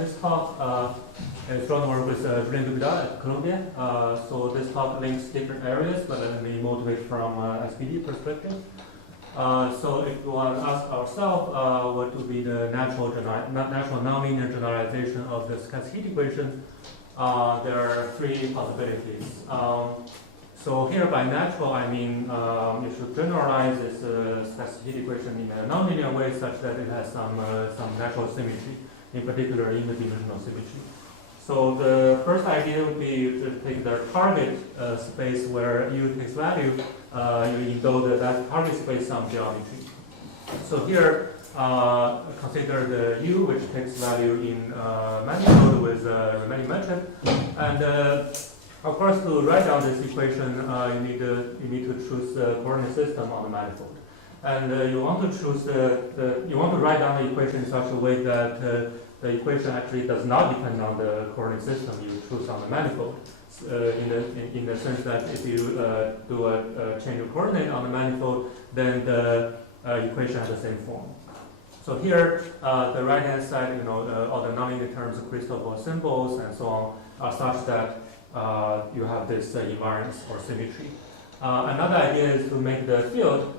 this talk is from work with Julien Dubida at Columbia. So this talk links different areas, but let me motivate from SPD perspective. So if we want to ask ourselves what would be the natural nonlinear generalization of the stochastic heat equation, there are three possibilities. So here by natural, I mean you should generalize this stochastic heat equation in a nonlinear way such that it has some natural symmetry, in particular in the dimensional symmetry. So the first idea would be to take the target space where u takes value, you indulge that target space some geometry. So here, consider the u which takes value in manifold with Riemannian metric, and of course to write down this equation, you need to choose the coordinate system on the manifold, and you want to choose you want to write down the equation in such a way that the equation actually does not depend on the coordinate system you choose on the manifold. In the sense that if you do a change of coordinate on the manifold, then the equation has the same form. So here, the right-hand side, all the nonlinear terms, crystal symbols, and so on, are such that you have this invariance or symmetry. Another idea is to make the field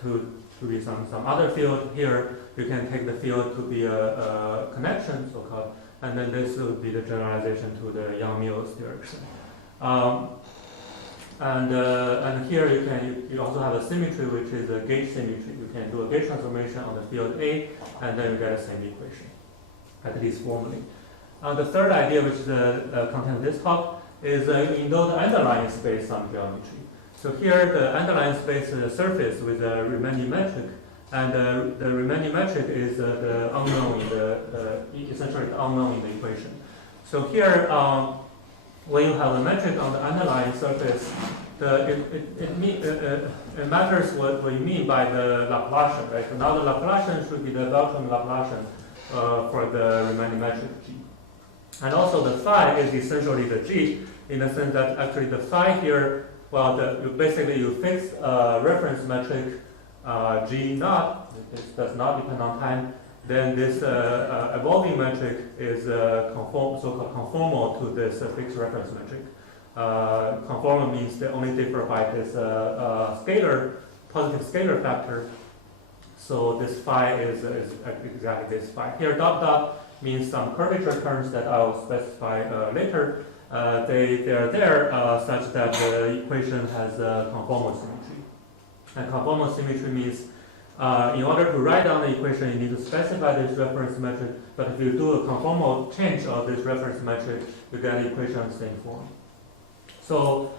to be some other field. Here, you can take the field to be a connection, so-called, and then this would be the generalization to the Yang-Mills direction. And here you also have a symmetry, which is a gauge symmetry. You can do a gauge transformation on the field A, and then you get the same equation, at least formally. The third idea, which is the content of this talk, is indulge the underlying space some geometry. So here, the underlying space is a surface with a Riemannian metric, and the Riemannian metric is the unknown in essentially the unknown in the equation. So here, when you have a metric on the underlying surface, it matters what you mean by the Laplacian, right? So now the Laplacian should be the Beltran Laplacian for the Riemannian metric G. And also the phi is essentially the G, in the sense that actually the phi here, well, you fix a reference metric G naught, this does not depend on time, then this evolving metric is so-called conformal to this fixed reference metric. Conformal means they only differ by this positive scalar factor. So this phi is exactly this phi. Here dot dot means some curvature terms that I'll specify later. They are there such that the equation has a conformal symmetry. And conformal symmetry means in order to write down the equation, you need to specify this reference metric, but if you do a conformal change of this reference metric, you get the equation in the same form. So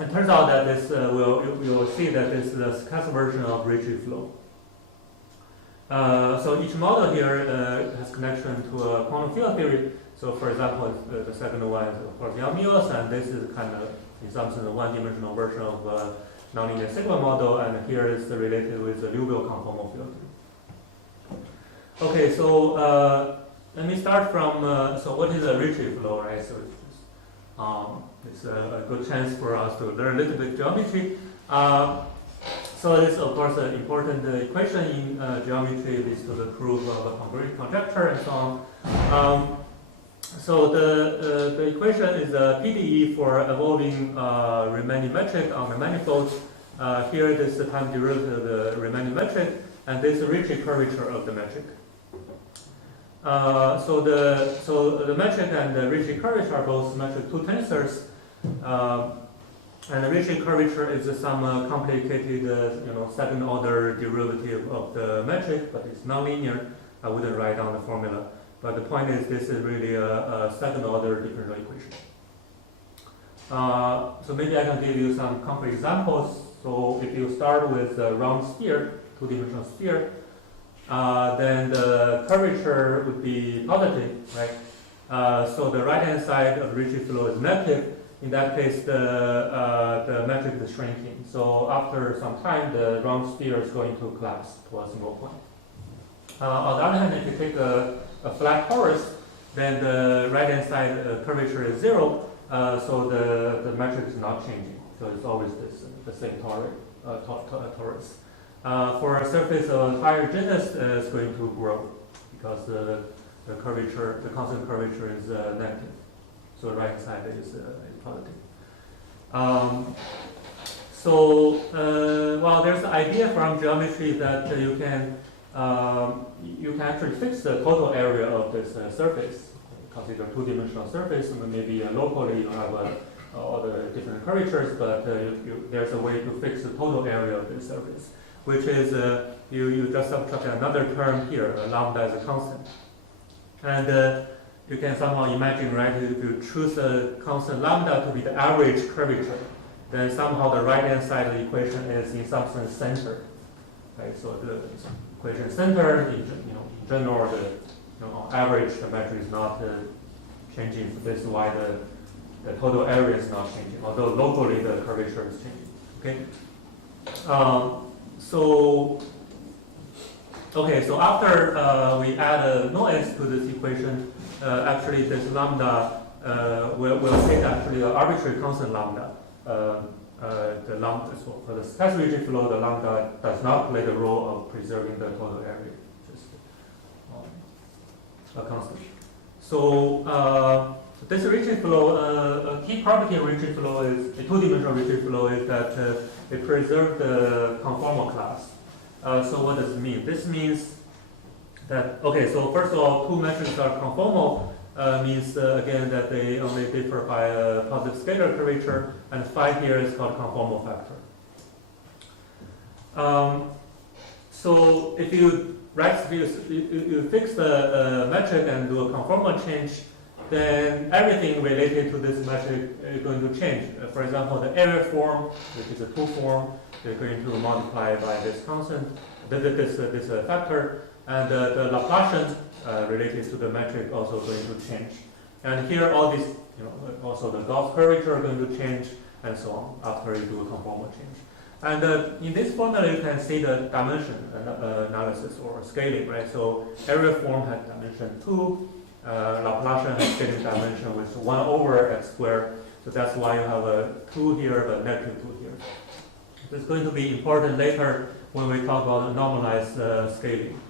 it turns out that this we will see that this is the stochastic version of Ricci flow. So each model here has connection to a quantum field theory. So for example, the second one is of course Yang-Mills, and this is kind of in some sense a one-dimensional version of nonlinear sigma model, and here is related with the Liouville Conformal Field Theory. Okay, so let me start from, so what is a Ricci flow, right? So it's a good chance for us to learn a little bit geometry. So this is of course an important equation in geometry, leads to the proof of a congruity conjecture and so on. So the equation is a PDE for evolving Riemannian metric on the manifold. Here this is the time derivative of the Riemannian metric, and this is Ricci curvature of the metric. So the metric and the Ricci curvature are both symmetric two tensors, and the Ricci curvature is some complicated second order derivative of the metric, but it's nonlinear. I wouldn't write down the formula. But the point is, this is really a second order differential equation. So maybe I can give you some concrete examples. So if you start with a round sphere, two-dimensional sphere, then the curvature would be positive, right? So the right-hand side of Ricci flow is negative. In that case, the metric is shrinking. So after some time, the round sphere is going to collapse to a single point. On the other hand, if you take a flat torus, then the right-hand side curvature is 0, so the metric is not changing. So it's always the same torus. For a surface of higher genus, it's going to grow because the curvature, the constant curvature is negative. So the right side is positive. Well, there's the idea from geometry that you can actually fix the total area of this surface. Consider two-dimensional surface, and maybe locally you have all the different curvatures, but there's a way to fix the total area of this surface, which is you just subtract another term here, lambda as a constant. And you can somehow imagine, right, if you choose a constant lambda to be the average curvature, then somehow the right-hand side of the equation is in some sense centered. Right? So the equation centered, in general, on average, the metric is not changing. So this is why the total area is not changing, although locally the curvature is changing. Okay. So after we add a noise to this equation, actually this lambda will take actually an arbitrary constant lambda. The lambda, so for the stochastic Ricci flow, the lambda does not play the role of preserving the total area, just a constant. So this Ricci flow, a key property of Ricci flow is the two-dimensional Ricci flow is that it preserves the conformal class. So what does it mean? This means that, okay, so first of all, two metrics are conformal, means again that they only differ by a positive scalar curvature, and phi here is called conformal factor. So if you fix the metric and do a conformal change, then everything related to this metric is going to change. For example, the area form, which is a two form, you're going to multiply by this constant, this factor, and the Laplacian related to the metric also going to change. And here all these, also the Gauss curvature are going to change, and so on after you do a conformal change. And in this formula, you can see the dimension analysis or scaling, right? So area form has dimension 2. Laplacian has scaling dimension with 1 over x squared. So that's why you have a 2 here, but negative 2 here. It's going to be important later when we talk about normalized scaling,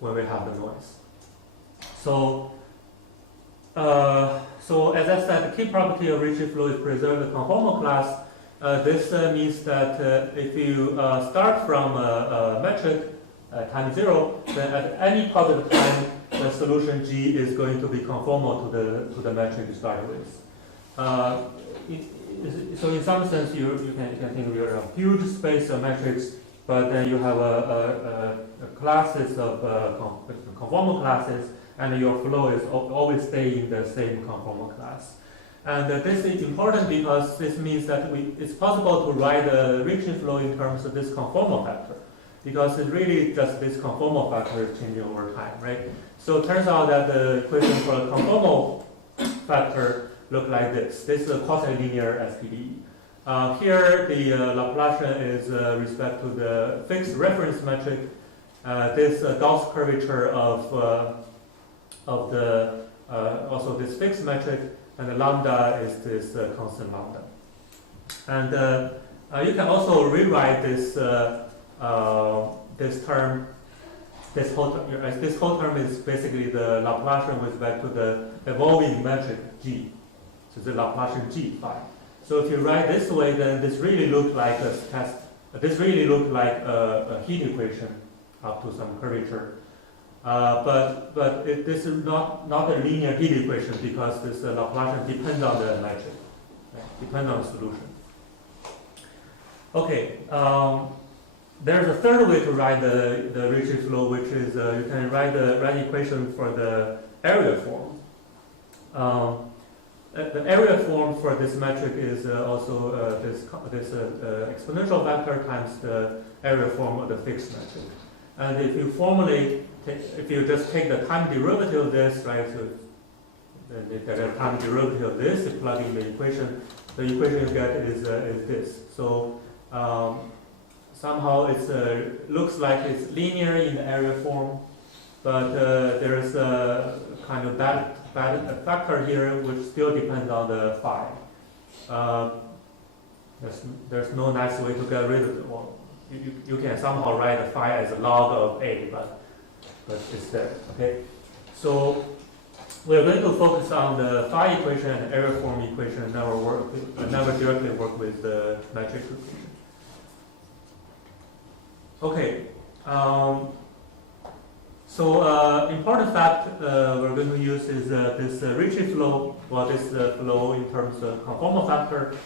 when we have the noise. So as I said, the key property of Ricci flow is preserve the conformal class. This means that if you start from a metric time 0, then at any positive time, the solution G is going to be conformal to the metric you started with. So in some sense, you can think you're a huge space of metrics, but then you have a classes of conformal classes, and your flow is always stay in the same conformal class. And this is important because this means that it's possible to write the Ricci flow in terms of this conformal factor, because it's really just this conformal factor is changing over time, right? So it turns out that the equation for a conformal factor look like this. This is a quasi-linear SPDE. Here, the Laplacian is respect to the fixed reference metric. This Gauss curvature of the also this fixed metric, and the lambda is this constant lambda. And you can also rewrite this this term. This whole term is basically the Laplacian with respect to the evolving metric G. So the Laplacian G phi. So if you write this way, then this really looks like a test. This really looks like a heat equation up to some curvature. This is not a linear heat equation because this Laplacian depends on the metric, right? Depends on the solution. Okay. There's a third way to write the Ricci flow, which is you can write the equation for the area form. The area form for this metric is also this exponential vector times the area form of the fixed metric. And if you formulate, if you just take the time derivative of this, right? So then you get a time derivative of this, you plug in the equation you get is this. So somehow it looks like it's linear in the area form, but there is a kind of bad factor here which still depends on the phi. There's no nice way to get rid of it. Well, you can somehow write phi as a log of A, but it's there. Okay, so we're going to focus on the phi equation and area form equation, and never directly work with the metric equation. Okay. So important fact we're going to use is this Ricci flow. Well, this flow in terms of conformal factor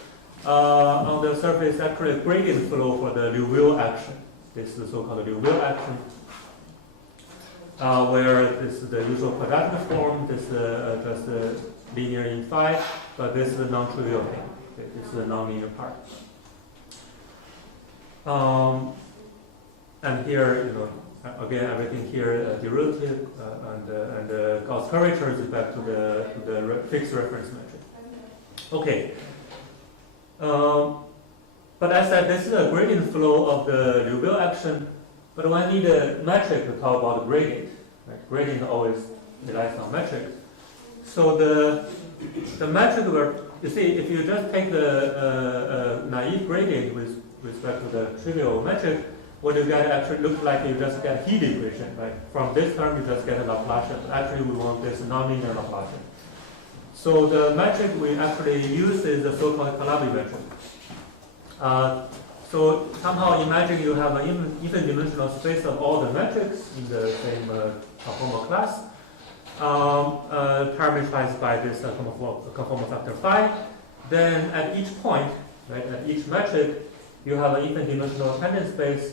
on the surface actually a gradient flow for the Liouville action. This is the so-called Liouville action, where this is the usual quadratic form. This is just linear in phi, but this is the non-trivial thing. Okay, this is the non-linear part. And here, again, everything here derivative and the Gauss curvature is back to the fixed reference metric. Okay. But as I said, this is a gradient flow of the Liouville action. But when I need a metric to talk about the gradient, right? Gradient always relies on metric. So the metric where you see, if you just take the naive gradient with respect to the trivial metric, what you get actually looks like you just get heat equation, right? From this term, you just get a Laplacian. Actually, we want this nonlinear Laplacian. So the metric we actually use is the so-called Calabi metric. So somehow imagine you have an even dimensional space of all the metrics in the same conformal class, parameterized by this conformal factor phi. Then at each point, right, at each metric, you have an even dimensional tangent space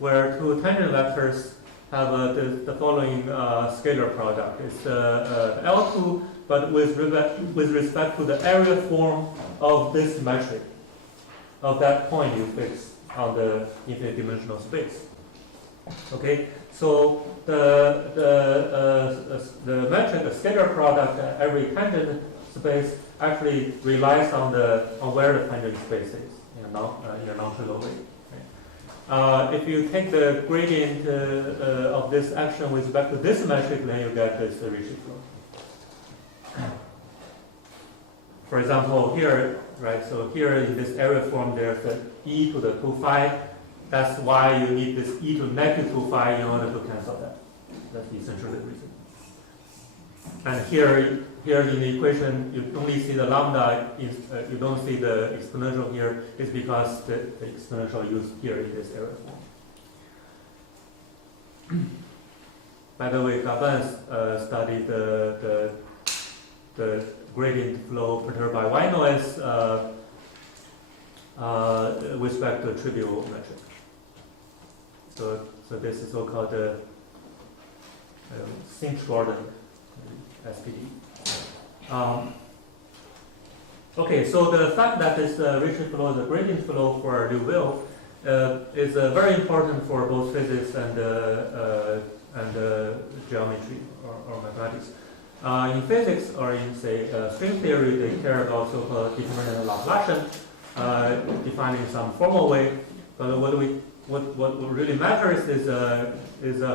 where two tangent vectors have the following scalar product. It's L2, but with respect to the area form of this metric, of that point you fix on the infinite dimensional space. Okay, so the metric, the scalar product at every tangent space actually relies on where the tangent space is in a non-trivial way. If you take the gradient of this action with respect to this metric, then you get this Ricci flow. For example, here, right? So here in this area form, there's an e to the 2 phi. That's why you need this e to negative 2 phi in order to cancel that. That's essentially the reason. And here in the equation, you only see the lambda, you don't see the exponential here. It's because the exponential used here in this area form. By the way, Gabin studied the gradient flow perturbed by Y noise with respect to trivial metric. So this is so-called the Sinch-Gordon SPD. Okay, so the fact that this Ricci flow is a gradient flow for Liouville is very important for both physics and geometry or mathematics. In physics or in, say, string theory, they care about so-called determinant Laplacian, defining some formal way. But what really matters is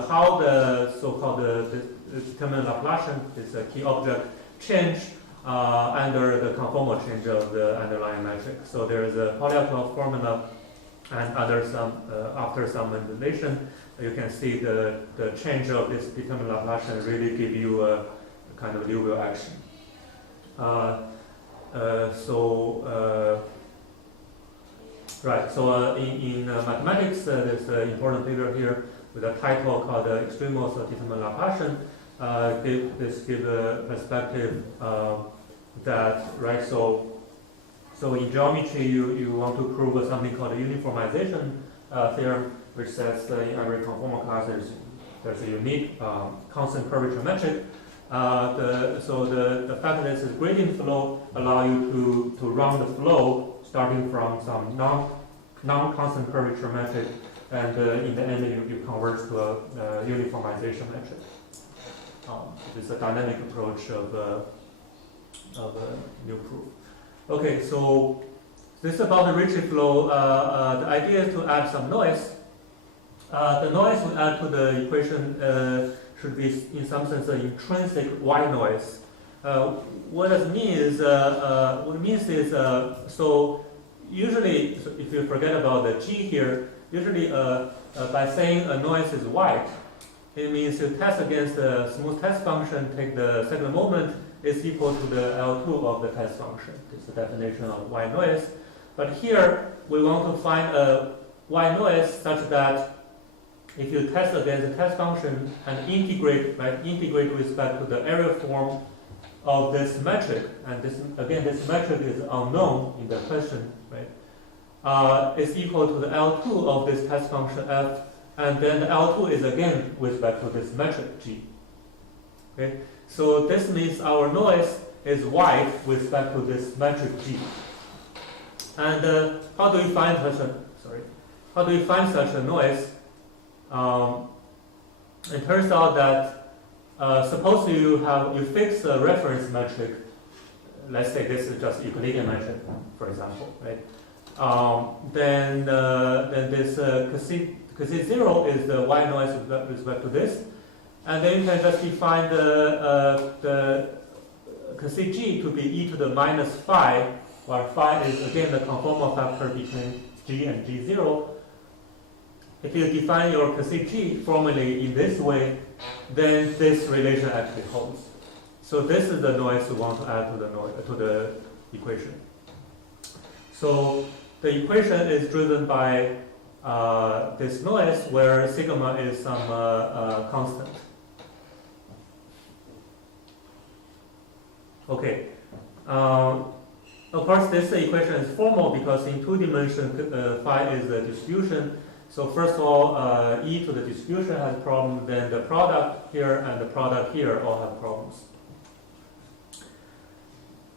how the so-called determinant Laplacian, this key object, change under the conformal change of the underlying metric. So there is a polyatomic formula, and after some manipulation, you can see the change of this determinant Laplacian really give you a kind of Liouville action. Right. So in mathematics, there's an important paper here with a title called "Extremos of Determinant Laplacian." Give a perspective that, right, so in geometry you want to prove something called a uniformization theorem, which says in every conformal class there's a unique constant curvature metric. So the fact that this is gradient flow allow you to run the flow starting from some non-constant curvature metric, and in the end you convert to a uniformization metric. It's a dynamic approach of a new proof. Okay, so this is about the Ricci flow. The idea is to add some noise. The noise we add to the equation should be, in some sense, an intrinsic Y noise. What it means is, so usually, if you forget about the G here, Usually, by saying a noise is white, it means you test against the smooth test function, take the second moment is equal to the L2 of the test function. This is the definition of white noise. But here, we want to find a white noise such that if you test against the test function and integrate, right, integrate with respect to the area form of this metric, and this, again, this metric is unknown in the question, right, is equal to the L2 of this test function f, and then the L2 is again with respect to this metric G. Okay, so this means our noise is white with respect to this metric G. And how do we find such a noise? It turns out that suppose you fix a reference metric. Let's say this is just Euclidean metric, for example, right? Then this Cauchy 0 is the white noise with respect to this, and then you can just define the Cauchy G to be e to the minus phi, where phi is again the conformal factor between G and G0. If you define your Cauchy G formally in this way, then this relation actually holds. So this is the noise we want to add to the equation. So the equation is driven by this noise where sigma is some constant. Okay. Of course, this equation is formal because in 2 dimensions, phi is the distribution. So first of all, e to the distribution has a problem. Then the product here and the product here all have problems.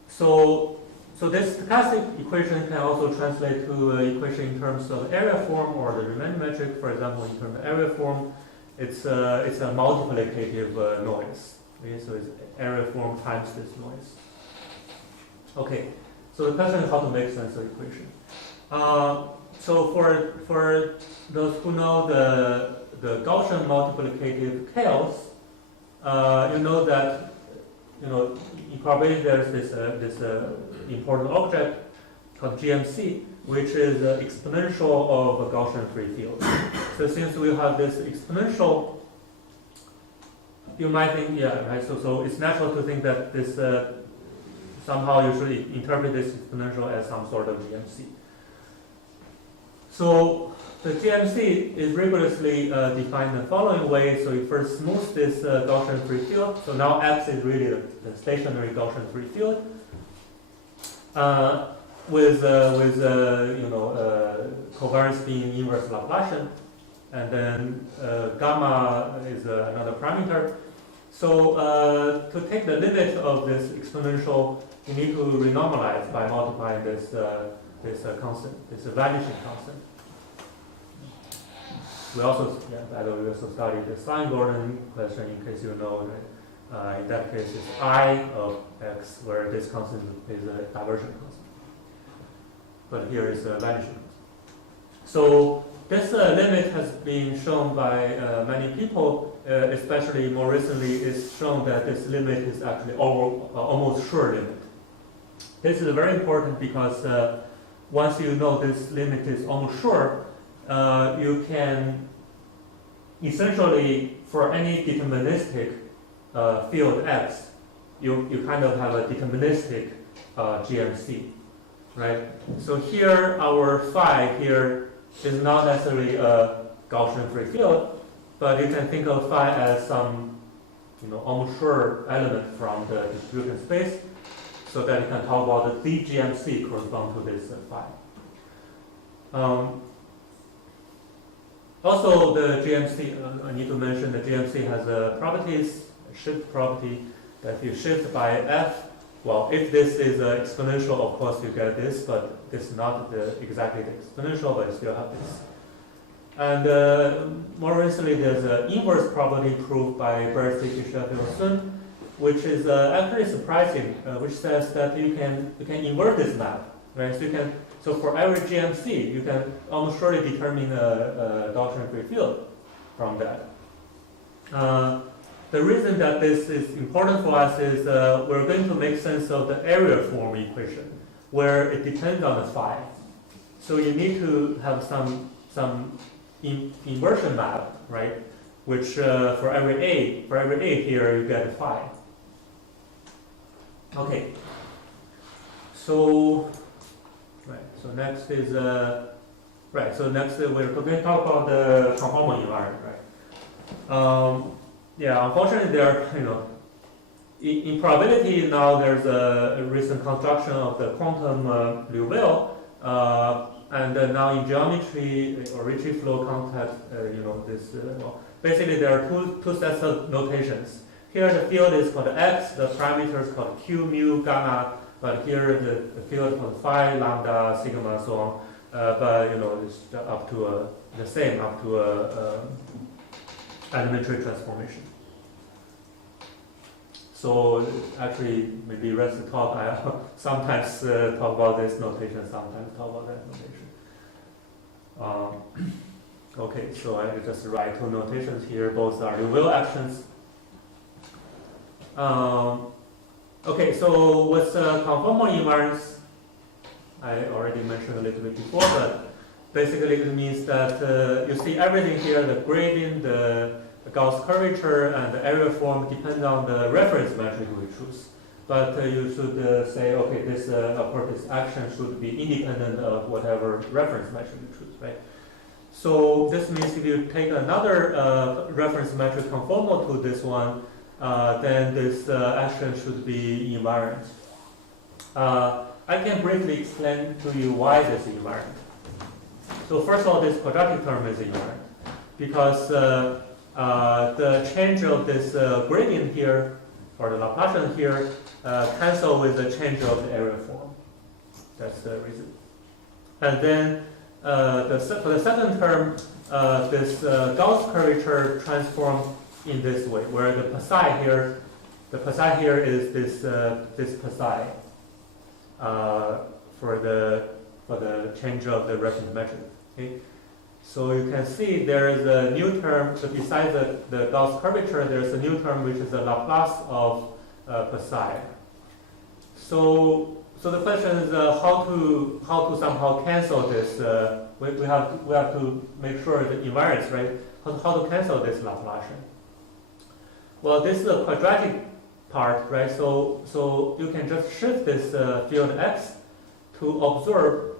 So this stochastic equation can also translate to an equation in terms of area form or the Riemannian metric. For example, in terms of area form, it's a multiplicative noise. Okay? So it's area form times this noise. Okay. So the question is how to make sense of the equation. So for those who know the Gaussian multiplicative chaos, you know that in probability there's this important object called GMC, which is the exponential of a Gaussian free field. So since we have this exponential, you might think, yeah, right. So it's natural to think that this somehow you should interpret this exponential as some sort of GMC. So the GMC is rigorously defined in the following way. So you first smooth this Gaussian free field. So now X is really the stationary Gaussian free field with covariance being inverse Laplacian, and then gamma is another parameter. So to take the limit of this exponential, you need to renormalize by multiplying this constant, this vanishing constant. We also, by the way, we also studied the Stein-Gordon question in case you know that in that case it's I of x, where this constant is a divergent constant. But here is a vanishing constant. So this limit has been shown by many people, especially more recently it's shown that this limit is actually almost sure limit. This is very important because once you know this limit is almost sure, you can essentially, for any deterministic field X, you kind of have a deterministic GMC, right? So here, our phi here is not necessarily a Gaussian free field, but you can think of phi as some, almost sure element from the distribution space, so that you can talk about the DGMC correspond to this phi. Also, the GMC, I need to mention the GMC has a properties, a shift property, that if you shift by f, well, if this is exponential, of course you get this, but this is not exactly the exponential, but you still have this. And more recently, there's an inverse property proved by Berstich, Sheffield, Sun, which is actually surprising, which says that you can invert this map, right? So for every GMC, you can almost surely determine a Gaussian free field from that. The reason that this is important for us is we're going to make sense of the area form equation, where it depends on the phi. So you need to have some some inversion map, right? Which for every a here you get phi. Okay. So right. So next is right. So next we're going to talk about the conformal invariant, right? Yeah. Unfortunately, there in probability now there's a recent construction of the quantum Liouville, and now in geometry or Ricci flow context, this basically there are two sets of notations. Here the field is called x, the parameter is called q, mu, gamma, but here the field is called phi, lambda, sigma, and so on. But it's up to the same up to elementary transformation. So actually, maybe rest of the talk I sometimes talk about this notation, sometimes talk about that notation. Okay, so I just write two notations here. Both are Liouville actions. Okay, so what's conformal invariance? I already mentioned a little bit before, but basically it means that you see everything here: the gradient, the Gauss curvature, and the area form depend on the reference metric we choose. But you should say, okay, this action should be independent of whatever reference metric you choose, right? So this means if you take another reference metric conformal to this one, then this action should be invariant. I can briefly explain to you why this is invariant. So first of all, this quadratic term is invariant because the change of this gradient here, or the Laplacian here, cancel with the change of the area form. That's the reason. And then for the second term, this Gauss curvature transforms in this way, where the psi here is this psi for the change of the reference metric. Okay? So you can see there is a new term. So besides the Gauss curvature, there is a new term which is the Laplace of psi. So the question is how to somehow cancel this. We have to make sure the invariance, right? How to cancel this Laplacian? Well, this is a quadratic part, right? So you can just shift this field x to observe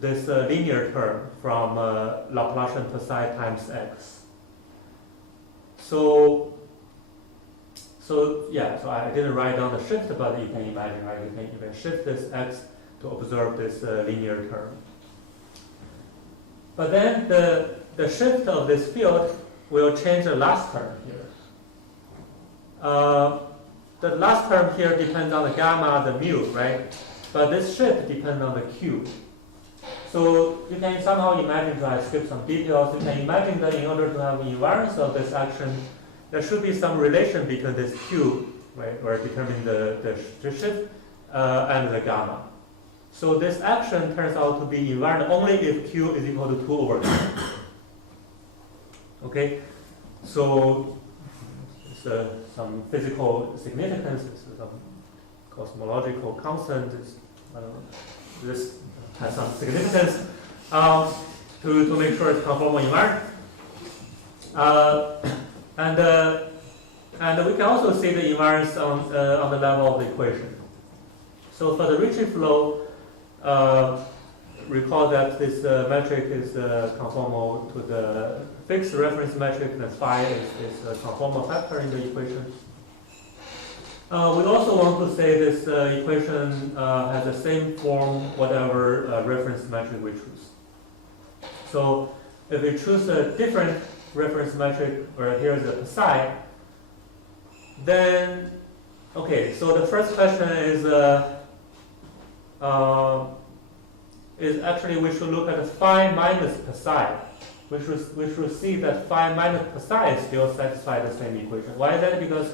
this linear term from Laplacian psi times x. So I didn't write down the shift, but you can imagine, right? You can even shift this x to observe this linear term. But then the shift of this field will change the last term here. The last term here depends on the gamma, the mu, right? But this shift depends on the q. So you can somehow imagine, I skip some details, you can imagine that in order to have invariance of this action, there should be some relation between this q, right, where determine the shift, and the gamma. So this action turns out to be invariant only if q is equal to 2 over 2. Okay, so it's some physical significance, some cosmological constant. This has some significance to make sure it's conformal invariant. And we can also see the invariance on the level of the equation. So for the Ricci flow, recall that this metric is conformal to the fixed reference metric, and phi is a conformal factor in the equation. We also want to say this equation has the same form whatever reference metric we choose. So if we choose a different reference metric, where here is the psi, then, okay, so the first question is actually we should look at phi minus psi. We should see that phi minus psi still satisfies the same equation. Why is that? Because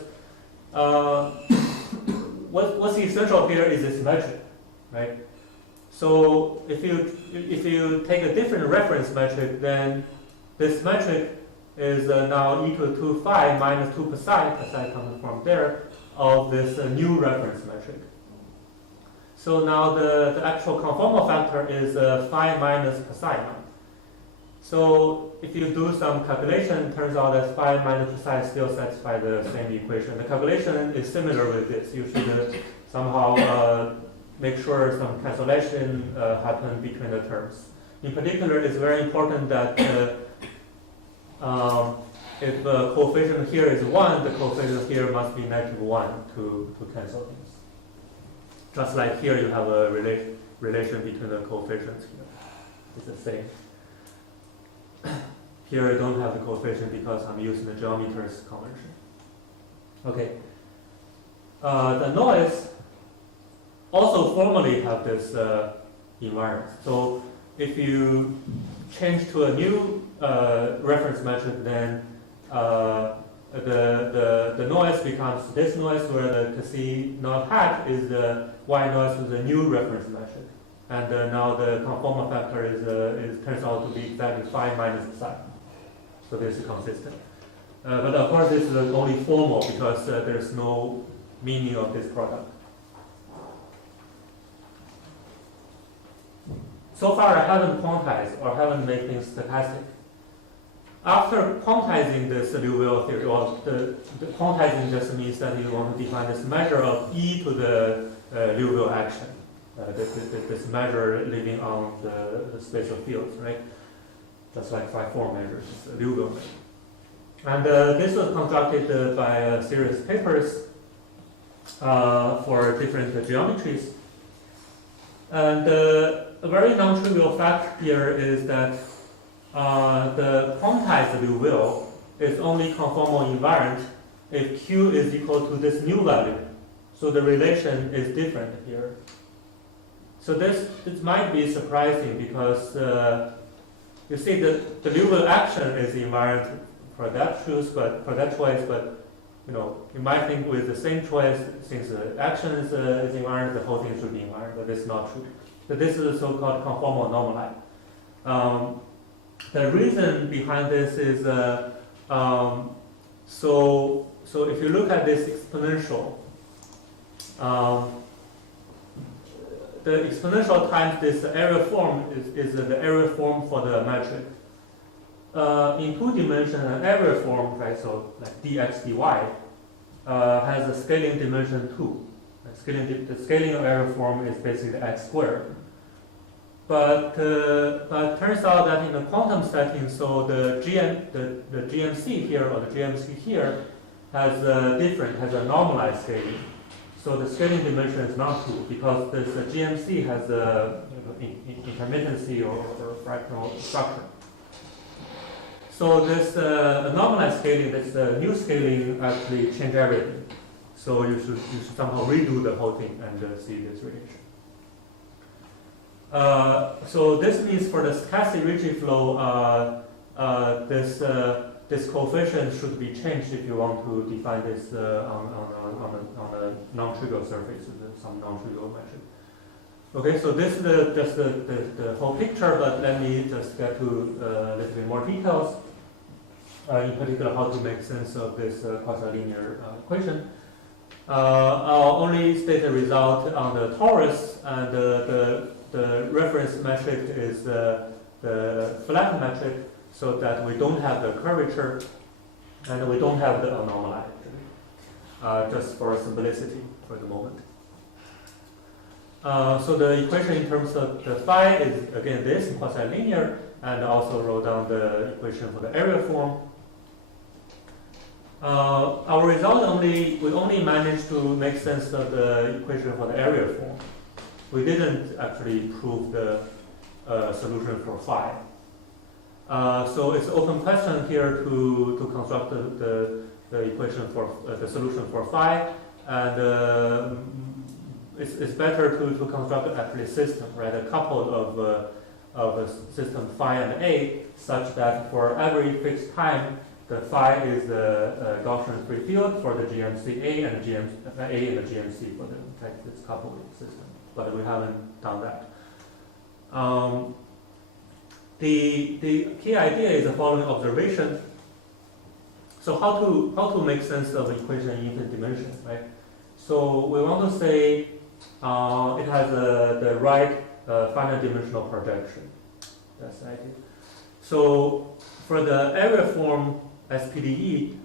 what's essential here is this metric, right? So if you take a different reference metric, then this metric is now equal to phi minus 2 psi comes from there, of this new reference metric. So now the actual conformal factor is phi minus psi now. So if you do some calculation, it turns out that phi minus psi still satisfies the same equation. The calculation is similar with this. You should somehow make sure some cancellation happen between the terms. In particular, it's very important that if the coefficient here is 1, the coefficient here must be -1 to cancel things. Just like here, you have a relation between the coefficients here. It's the same. Here, I don't have the coefficient because I'm using the geometer's convention. Okay. The noise also formally have this invariance. So if you change to a new reference metric, then the noise becomes this noise, where the C naught hat is the Y noise with a new reference metric. And now the conformal factor is turns out to be exactly phi minus psi. So this is consistent. But of course, this is only formal because there's no meaning of this product. So far, I haven't quantized or haven't made things stochastic. After quantizing this Liouville theory, or the quantizing just means that you want to define this measure of E to the Liouville action, this measure living on the spatial fields, right? Just like phi 4 measures, Liouville measure. And this was constructed by a series of papers for different geometries. And a very non-trivial fact here is that the quantized Liouville is only conformal invariant if Q is equal to this new value. So the relation is different here. So this might be surprising because you see the Liouville action is invariant for that choice, but you might think with the same choice, since the action is invariant, the whole thing should be invariant, but it's not true. So this is a so-called conformal anomaly. The reason behind this is so if you look at this exponential, the exponential times this area form is the area form for the metric. In 2 dimension, an area form, right? So like dx dy has a scaling dimension 2. The scaling of area form is basically x squared. But turns out that in the quantum setting, so the GMC here or the GMC here has a normalized scaling. So the scaling dimension is not 2 because this GMC has a intermittency or fractional structure. So this normalized scaling, this new scaling actually change everything. So you should somehow redo the whole thing and see this relation. So this means for the stochastic Ricci flow, this coefficient should be changed if you want to define this on a non-trivial surface with some non-trivial metric. Okay, so this is just the whole picture, but let me just get to a little bit more details. In particular, how to make sense of this quasi-linear equation. I'll only state the result on the torus, and the reference metric is the flat metric, so that we don't have the curvature and we don't have the anomaly, just for simplicity for the moment. So the equation in terms of the phi is again this quasi-linear, and also wrote down the equation for the area form. Our result we only managed to make sense of the equation for the area form. We didn't actually prove the solution for phi. So it's an open question here to construct the equation for the solution for phi, and it's better to construct actually a system, right? A couple of a system phi and a, such that for every fixed time, the phi is the Gaussian free field for the GMC A and the A and the GMC for this coupled system. But we haven't done that. The key idea is the following observation. So how to make sense of equation in infinite dimension, right? So we want to say it has the right finite dimensional projection. That's the idea. So for the area form as PDE,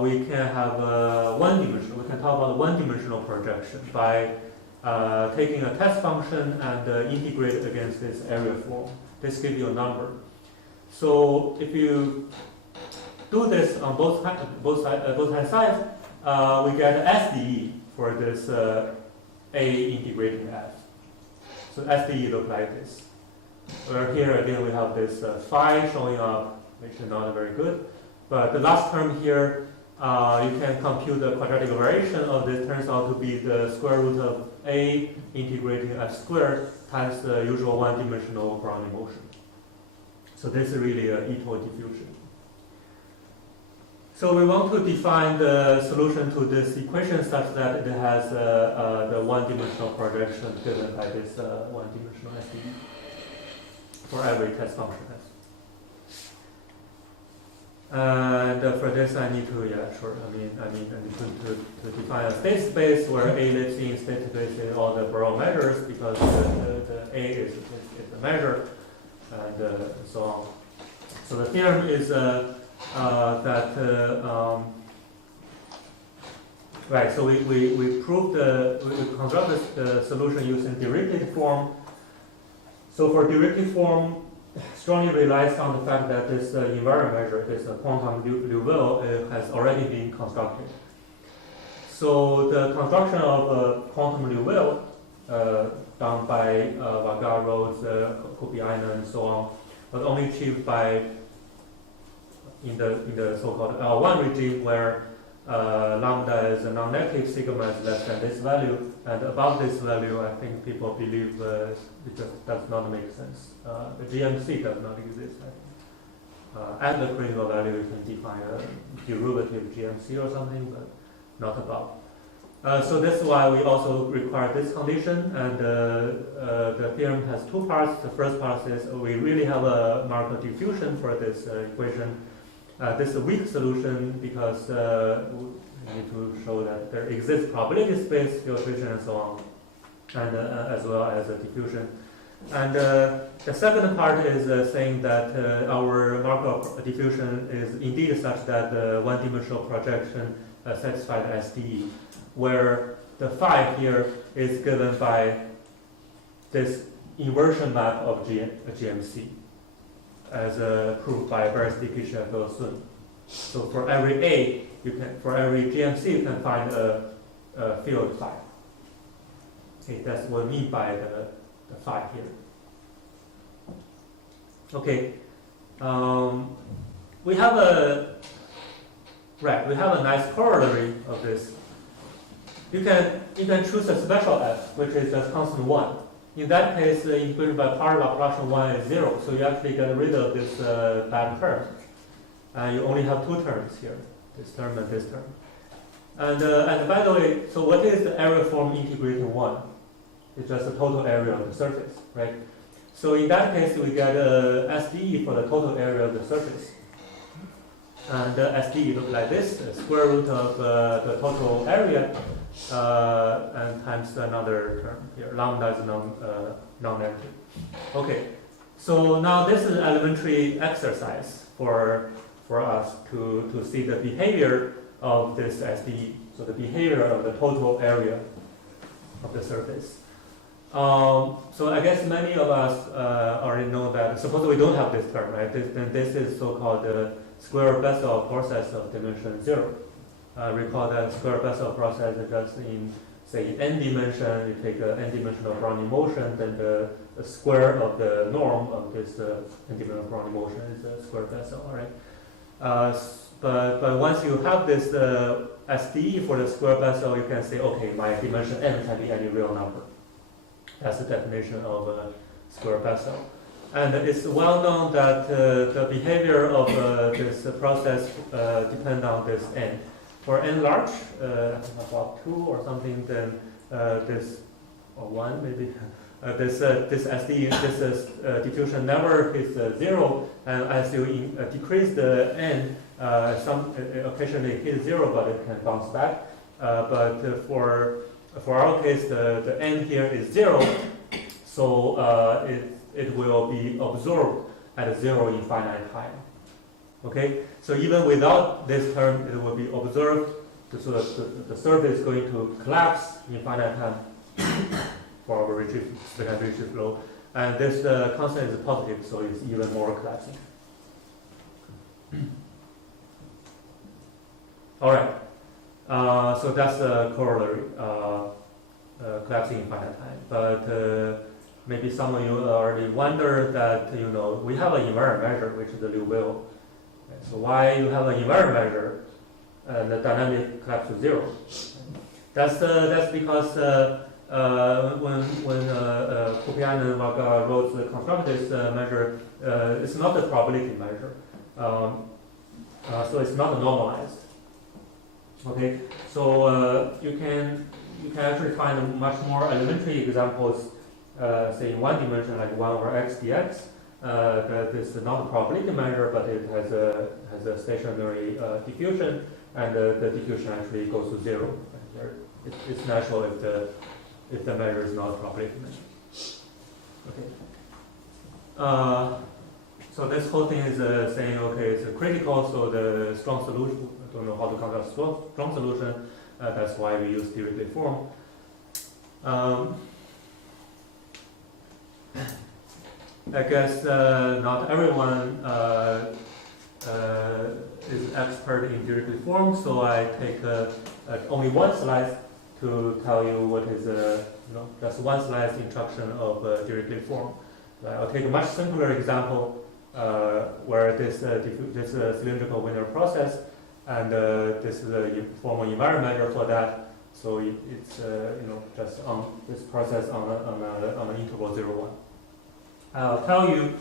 we can have one-dimensional. We can talk about one-dimensional projection by taking a test function and integrate it against this area form. This gives you a number. So if you do this on both hand sides, we get SDE for this A integrating F. So SDE look like this. Where here again we have this phi showing up, which is not very good. But the last term here, you can compute the quadratic variation of this. Turns out to be the square root of A integrating F squared times the usual one-dimensional Brownian motion. So this is really an Ito diffusion. So we want to define the solution to this equation such that it has the one-dimensional projection given by this one-dimensional SDE for every test function. And for this, I need to, I need to define a state space where A lives in state space in all the Borel measures because the A is the measure, and so on. So the theorem is right. So we proved we constructed the solution using Dirichlet form. So for Dirichlet form, strongly relies on the fact that this invariant measure, this quantum Liouville, has already been constructed. So the construction of quantum Liouville, done by Vagaro, Kopiainen, and so on, was only achieved by in the so-called L1 regime, where lambda is a non-negative, sigma is less than this value, and above this value, I think people believe it just does not make sense. The GMC does not exist. At the critical value, you can define a derivative GMC or something, but not above. So that's why we also require this condition, and the theorem has two parts. The first part is we really have a Markov diffusion for this equation. This is a weak solution because we need to show that there exists probability space, filtration, and so on, and as well as a diffusion. And the second part is saying that our Markov diffusion is indeed such that the one-dimensional projection satisfies SDE, where the phi here is given by this inversion map of GMC, as proved by very sticky Sheffield soon. So for every A, for every GMC, you can find a field phi. Okay, that's what we mean by the phi here. Okay, we have a nice corollary of this. You can choose a special f, which is just constant 1. In that case, the integration by part Laplacian 1 is 0, so you actually get rid of this bad term. And you only have two terms here, this term and this term. And by the way, so what is the area form integrating 1? It's just the total area of the surface, right? So in that case, we get SDE for the total area of the surface. And SDE looks like this, the square root of the total area, and times another term here. Lambda is non-negative. Okay, so now this is an elementary exercise for us to see the behavior of this SDE. So the behavior of the total area of the surface. So I guess many of us already know that. Suppose we don't have this term, right? Then this is so-called the square Bessel process of dimension 0. Recall that square Bessel process is just in, say, n dimension. You take an n-dimensional Brownian motion, then the square of the norm of this n-dimensional Brownian motion is a square Bessel, all right? But once you have this SDE for the square Bessel, you can say, okay, my dimension n can be any real number. That's the definition of square Bessel. And it's well known that the behavior of this process depends on this n. For n large, about 2 or something, then this, or 1 maybe, this SDE, this diffusion never hits 0, and as you decrease the n, occasionally it hits 0, but it can bounce back. But for for our case, the n here is 0, so it will be absorbed at 0 in finite time. Okay, so even without this term, it will be observed, so that the surface is going to collapse in finite time for our stochastic Ricci flow, and this constant is positive, so it's even more collapsing. All right, so that's the corollary, collapsing in finite time. But maybe some of you already wonder that, we have an invariant measure, which is the Liouville. So why you have an invariant measure and the dynamic collapse to 0? That's because when Pupian and Marga wrote the constructed measure, it's not a probability measure, so it's not normalized. Okay, so you can actually find much more elementary examples, say in one dimension, like 1 over x dx. That is not a probability measure, but it has a stationary diffusion, and the diffusion actually goes to 0. It's natural if the measure is not a probability measure. Okay. So this whole thing is saying, okay, it's critical. So the strong solution. I don't know how to construct strong solution. That's why we use Dirichlet form. I guess not everyone is expert in Dirichlet form, so I take only one slide to tell you what is just one slide instruction of Dirichlet form. I'll take a much simpler example where this cylindrical linear process, and this is a formal invariant measure for that. So it's just on this process on an interval 0, 1. I'll tell you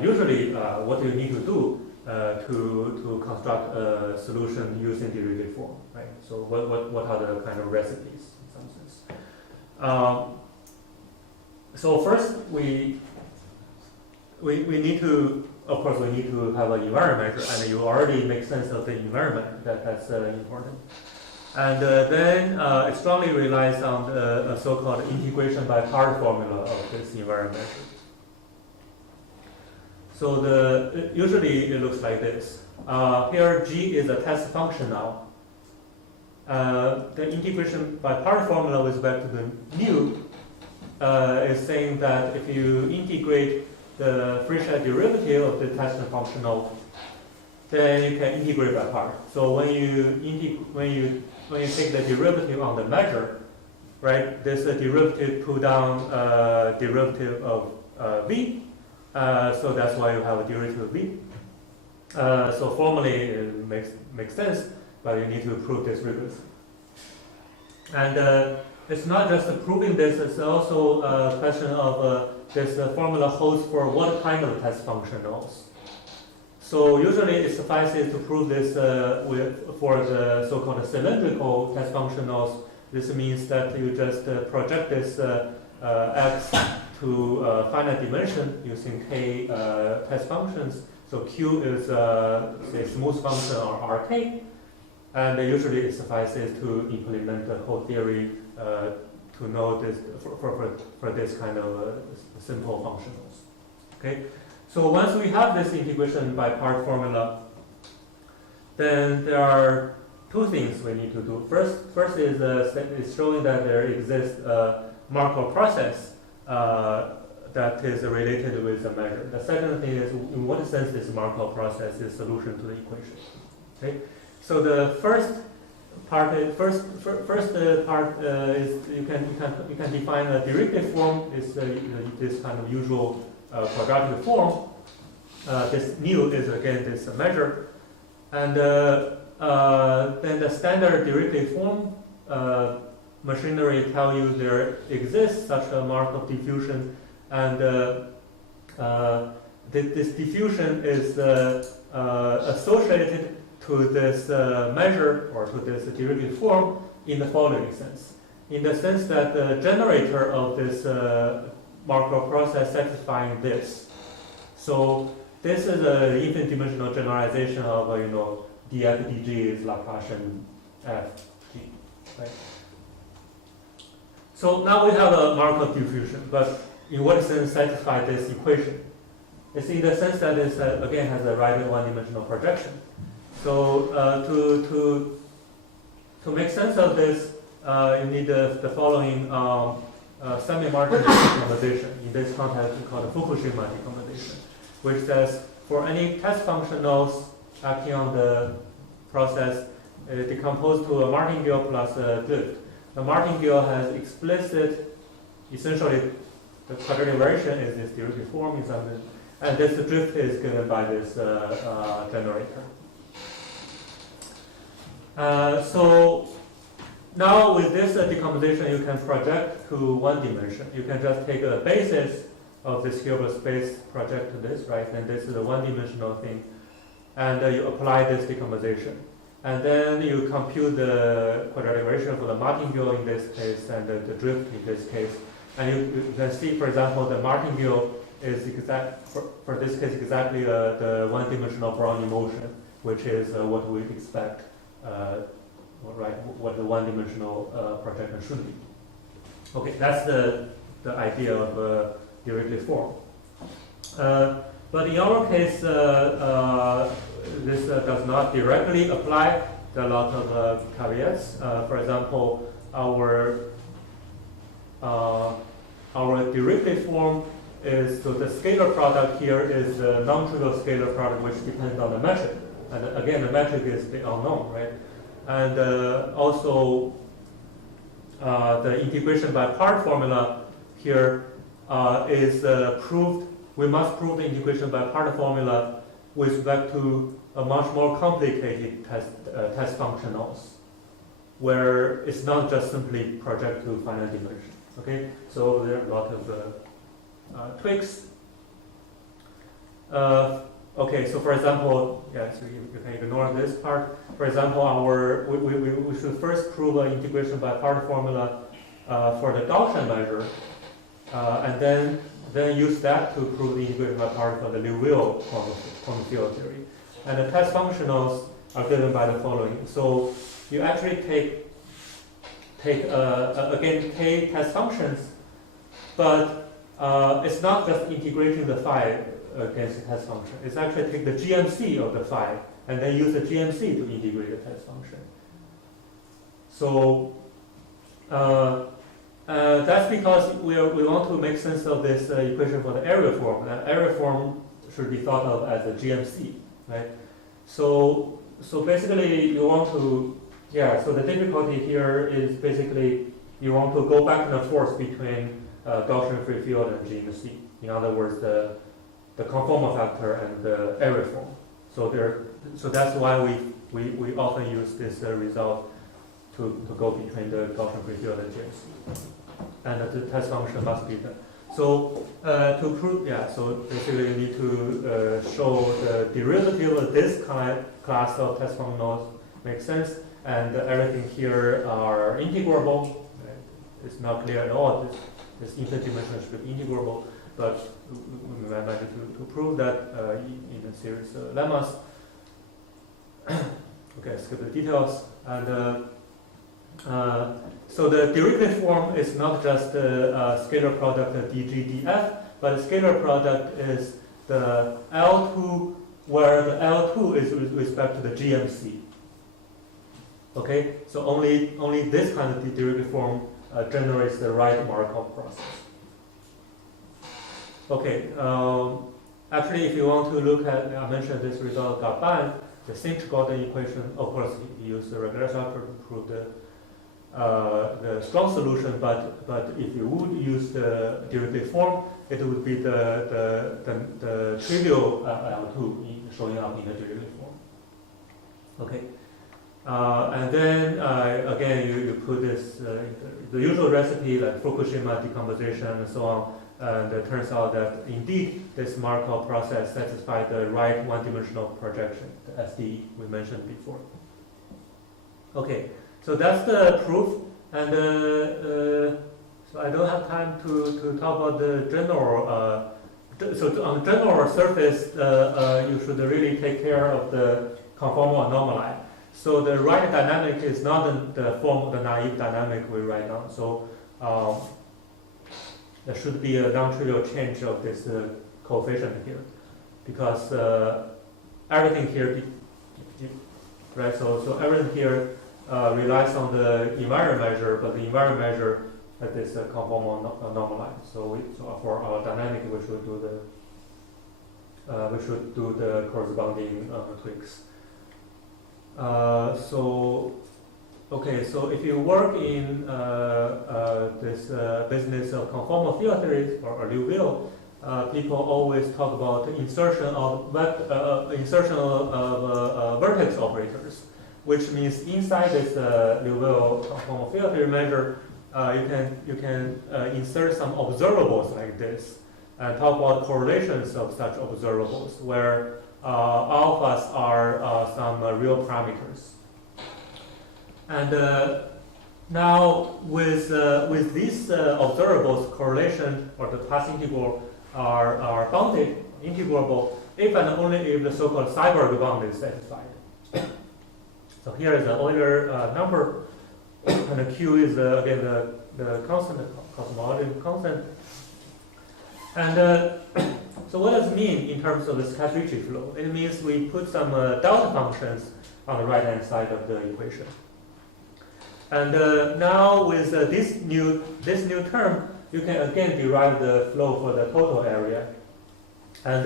usually what you need to do to construct a solution using Dirichlet form, right? So what are the kind of recipes in some sense? So first we need to, of course, we need to have an invariant measure, and you already make sense of the environment. That's important. And then it strongly relies on a so-called integration by part formula of this invariant measure. So usually it looks like this. Here G is a test function now. The integration by part formula with respect to the mu is saying that if you integrate the Frisch's derivative of the test functional, then you can integrate by part. So when you take the derivative on the measure, right? This derivative pull down derivative of v. So that's why you have a derivative of v. So formally it makes sense, but you need to prove this rigorously. And it's not just proving this; it's also a question of this formula holds for what kind of test functionals. So usually it suffices to prove this for the so-called cylindrical test functionals. This means that you just project this x to finite dimension using k test functions. So Q is say smooth function or Rk, and usually it suffices to implement the whole theory to know this for this kind of simple functionals. Okay. So once we have this integration by part formula, then there are two things we need to do. First is showing that there exists a Markov process that is related with the measure. The second thing is in what sense this Markov process is solution to the equation. Okay. So the first part is you can define a Dirichlet form is this kind of usual quadratic form. This nu is again this measure, and then the standard Dirichlet form machinery tell you there exists such a Markov diffusion, and this diffusion is associated to this measure or to this Dirichlet form in the following sense. In the sense that the generator of this Markov process satisfying this. So this is an infinite dimensional generalization of df dg is Laplacian f g, right? So now we have a Markov diffusion, but in what sense satisfy this equation? It's in the sense that it again has a right one-dimensional projection. So to make sense of this, you need the following semi-Markov decomposition. In this context, we call it Fukushima decomposition, which says for any test functionals acting on the process, decomposed to a martingale plus a drift. The martingale has explicit, essentially, the quadratic variation is this Dirichlet form, and this drift is given by this generator. So now with this decomposition, you can project to one dimension. You can just take a basis of this Hilbert space, project to this, right? And this is a one-dimensional thing. And you apply this decomposition. And then you compute the quadratic variation for the martingale in this case and the drift in this case. And you can see, for example, the martingale is for this case exactly the one-dimensional Brownian motion, which is what we expect, right? What the one-dimensional projection should be. Okay, that's the idea of Dirichlet form. But in our case, this does not directly apply. There are a lot of caveats. For example, our Dirichlet form is, so the scalar product here is a non-trivial scalar product which depends on the metric. And again, the metric is the unknown, right? And also the integration by part formula here is proved. We must prove the integration by part formula with respect to a much more complicated test functionals, where it's not just simply project to finite dimension. Okay, so there are a lot of tweaks. Okay, so for example, yes, you can ignore this part. For example, we should first prove an integration by part formula for the Gaussian measure, and then use that to prove the integration by part for the Liouville Conformal Field Theory. And the test functionals are given by the following. So you actually take again k test functions, but it's not just integrating the phi against the test function. It's actually take the GMC of the phi and then use the GMC to integrate the test function. So that's because we want to make sense of this equation for the area form. The area form should be thought of as a GMC, right? So basically you want to, so the difficulty here is basically you want to go back and forth between Gaussian free field and GMC. In other words, the conformal factor and the area form. So that's why we often use this result to go between the Gaussian free field and GMC. And the test function must be the. So to prove, so basically you need to show the derivative of this class of test functionals makes sense, and everything here are integrable. Right? It's not clear at all. This infinite dimension should be integrable, but we managed to prove that in a series of lemmas. Okay, skip the details. And so the Dirichlet form is not just the scalar product dg/df, but the scalar product is the L2, where the L2 is with respect to the GMC. Okay, so only this kind of Dirichlet form generates the right Markov process. Okay, actually, if you want to look at, I mentioned this result got banned. The Sinch-Gordon equation, of course, you use the regular structure to prove the strong solution, but if you would use the Dirichlet form, it would be the trivial L2 showing up in the Dirichlet form. Okay, and then again you put this the usual recipe like Fukushima decomposition and so on, and it turns out that indeed this Markov process satisfies the right one-dimensional projection, the SDE we mentioned before. Okay. So that's the proof, and so I don't have time to talk about the general. So on the general surface, you should really take care of the conformal anomaly. So the right dynamic is not the form of the naive dynamic we write down. So there should be a non-trivial change of this coefficient here, because everything here, right? So everything here relies on the invariant measure, but the invariant measure at this conformal anomaly. So for our dynamic, we should do the corresponding tweaks. So if you work in this business of conformal field theory or Liouville, people always talk about insertion of vertex operators, which means inside this Liouville conformal field theory measure, you can insert some observables like this and talk about correlations of such observables where alphas are some real parameters. And now with these observables, correlation or the class integral are bounded, integrable, if and only if the so-called Seiberg bound is satisfied. So here is the Euler number, and the Q is again the constant, cosmological constant. And so what does it mean in terms of the Stochastic Ricci flow? It means we put some delta functions on the right-hand side of the equation. And now with this new term, you can again derive the flow for the total area. And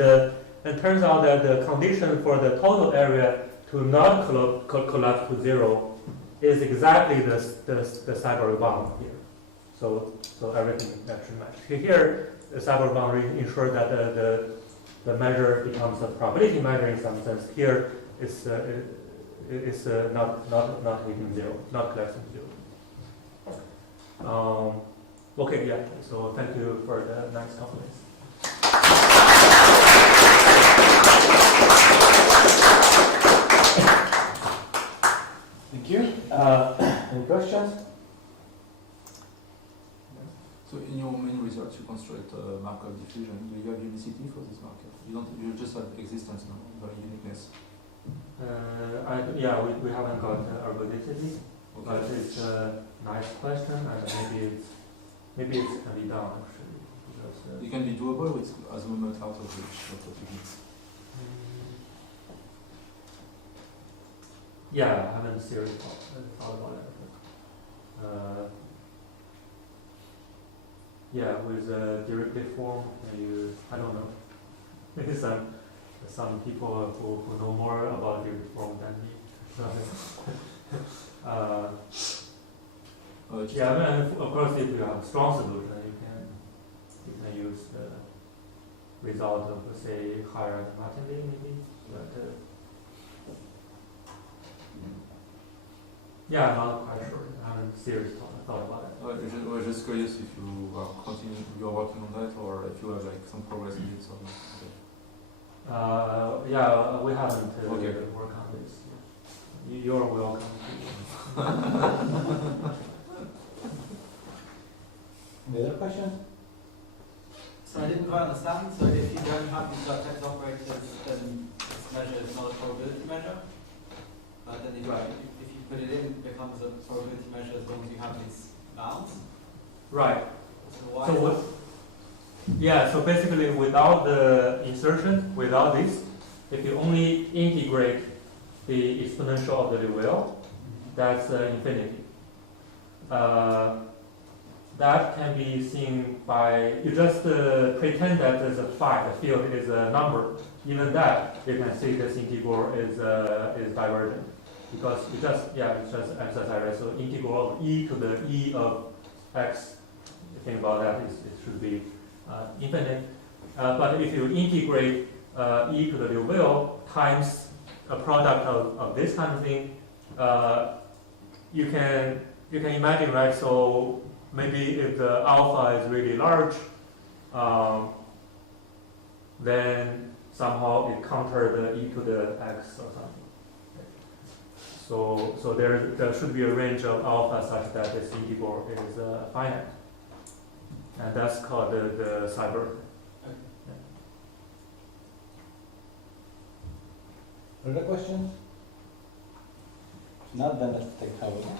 it turns out that the condition for the total area to not collapse to zero is exactly the Seiberg bound here. So everything actually matches. Here, the Seiberg bound ensures that the measure becomes a probability measure in some sense. Here, it's not hitting zero, not collapsing to zero. Okay, yeah. So thank you for the nice compliments. Thank you. Any questions? So in your main research, you construct Markov diffusion. Do you have unicity for this Markov? You don't. You just have existence, no, but uniqueness. We haven't got ergodicity, Okay. but it's a nice question, and maybe it can be done actually. Because, it can be doable with as a moment out of reach of the techniques. Yeah, I haven't seriously thought about it. With Dirichlet form, I don't know. Maybe some people who know more about Dirichlet form than me. And of course, if you have a strong solution, you can use the result of, say, higher Martinelli maybe. But I'm not quite sure. I haven't seriously thought about it. I was just curious if you are working on that, or if you have like some progress in it. Or we haven't worked on this. You're welcome. Any other questions? So I didn't quite understand. So if you don't have these vertex operators, then this measure is not a probability measure. Then if you put it in, it becomes a probability measure as long as you have these bounds. Right. So why? So basically, without the insertion, without this, if you only integrate the exponential of the Liouville, that's infinity. That can be seen by, you just pretend that there's a phi, the field is a number. Even that, you can see this integral is divergent. Because it's just exercise, so integral of e to the e of x, the thing about that is it should be infinite. But if you integrate e to the Liouville times a product of this kind of thing, you can imagine, right? So maybe if the alpha is really large, then somehow it counter the e to the x or something. So there should be a range of alpha such that this integral is finite, and that's called the Seiberg. Other questions? If not, then let's take 5 minutes.